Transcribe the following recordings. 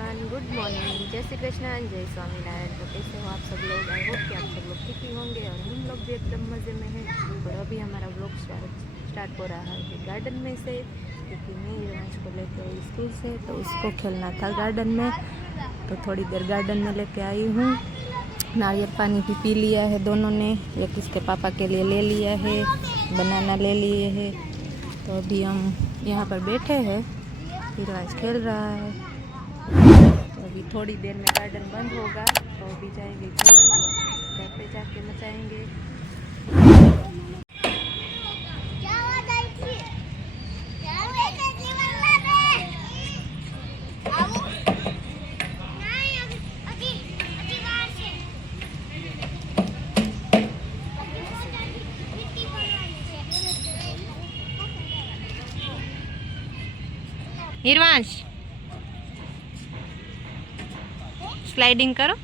Everyone, good morning, जय श्री कृष्णा, जय स्वामीनारायण। तो कैसे हो आप सब लोग? आई होप कि आप सब लोग ठीक ही होंगे और हम लोग भी एकदम मज़े में हैं। और अभी हमारा व्लॉग स्टार्ट हो रहा है गार्डन में से, क्योंकि मैं युवांश को लेकर आई स्कूल से, तो उसको खेलना था गार्डन में। तो थोड़ी देर गार्डन में लेके आई हूँ। नारियल पानी भी पी लिया है दोनों ने, एक इसके पापा के लिए ले लिया है, बनाना ले लिए है। तो अभी हम यहाँ पर बैठे हैं, युवांश खेल रहा है। तो अभी थोड़ी देर में गार्डन बंद होगा, तो अभी जाएंगे घर पे जाके मचाएंगे। हिरवांश, स्लाइडिंग करो।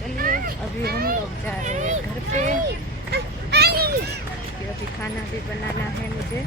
चलिए अभी हम लोग जा रहे हैं घर पे। अभी खाना भी बनाना है मुझे।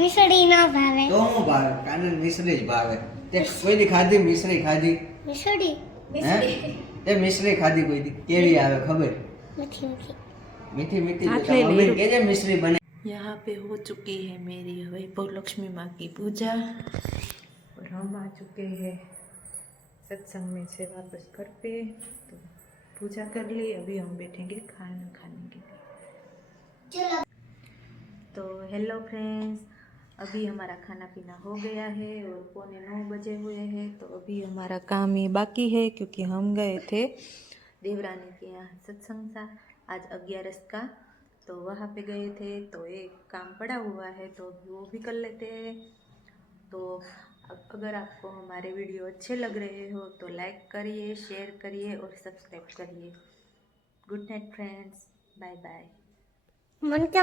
મિસળી ના ભાવે તો હું ભાવે કાનન મિસળી જ ભાવે તે કોઈ દી ખાધી મિશ્રી ખાધી मिसड़ी હે તે મિશ્રી ખાધી કોઈ દી કેવી આવે ખબર मीठी मीठी मीठी मीठी हाथ तो ले ले। मम्मी के जे मिश्री बने यहाँ पे हो चुकी है मेरी वैभव लक्ष्मी माँ की पूजा और हम आ चुके हैं सत्संग में से वापस घर पे। तो पूजा कर ली, अभी हम बैठेंगे खाना खाने के लिए। तो हेलो फ्रेंड्स, अभी हमारा खाना पीना हो गया है और 8:45 बजे हुए हैं। तो अभी हमारा काम ये बाकी है क्योंकि हम गए थे देवरानी के यहाँ सत्संग था आज 11 का, तो वहाँ पे गए थे। तो एक काम पड़ा हुआ है तो अभी वो भी कर लेते हैं। तो अगर आपको हमारे वीडियो अच्छे लग रहे हो तो लाइक करिए, शेयर करिए और सब्सक्राइब करिए। Good night friends, bye bye. मन क्या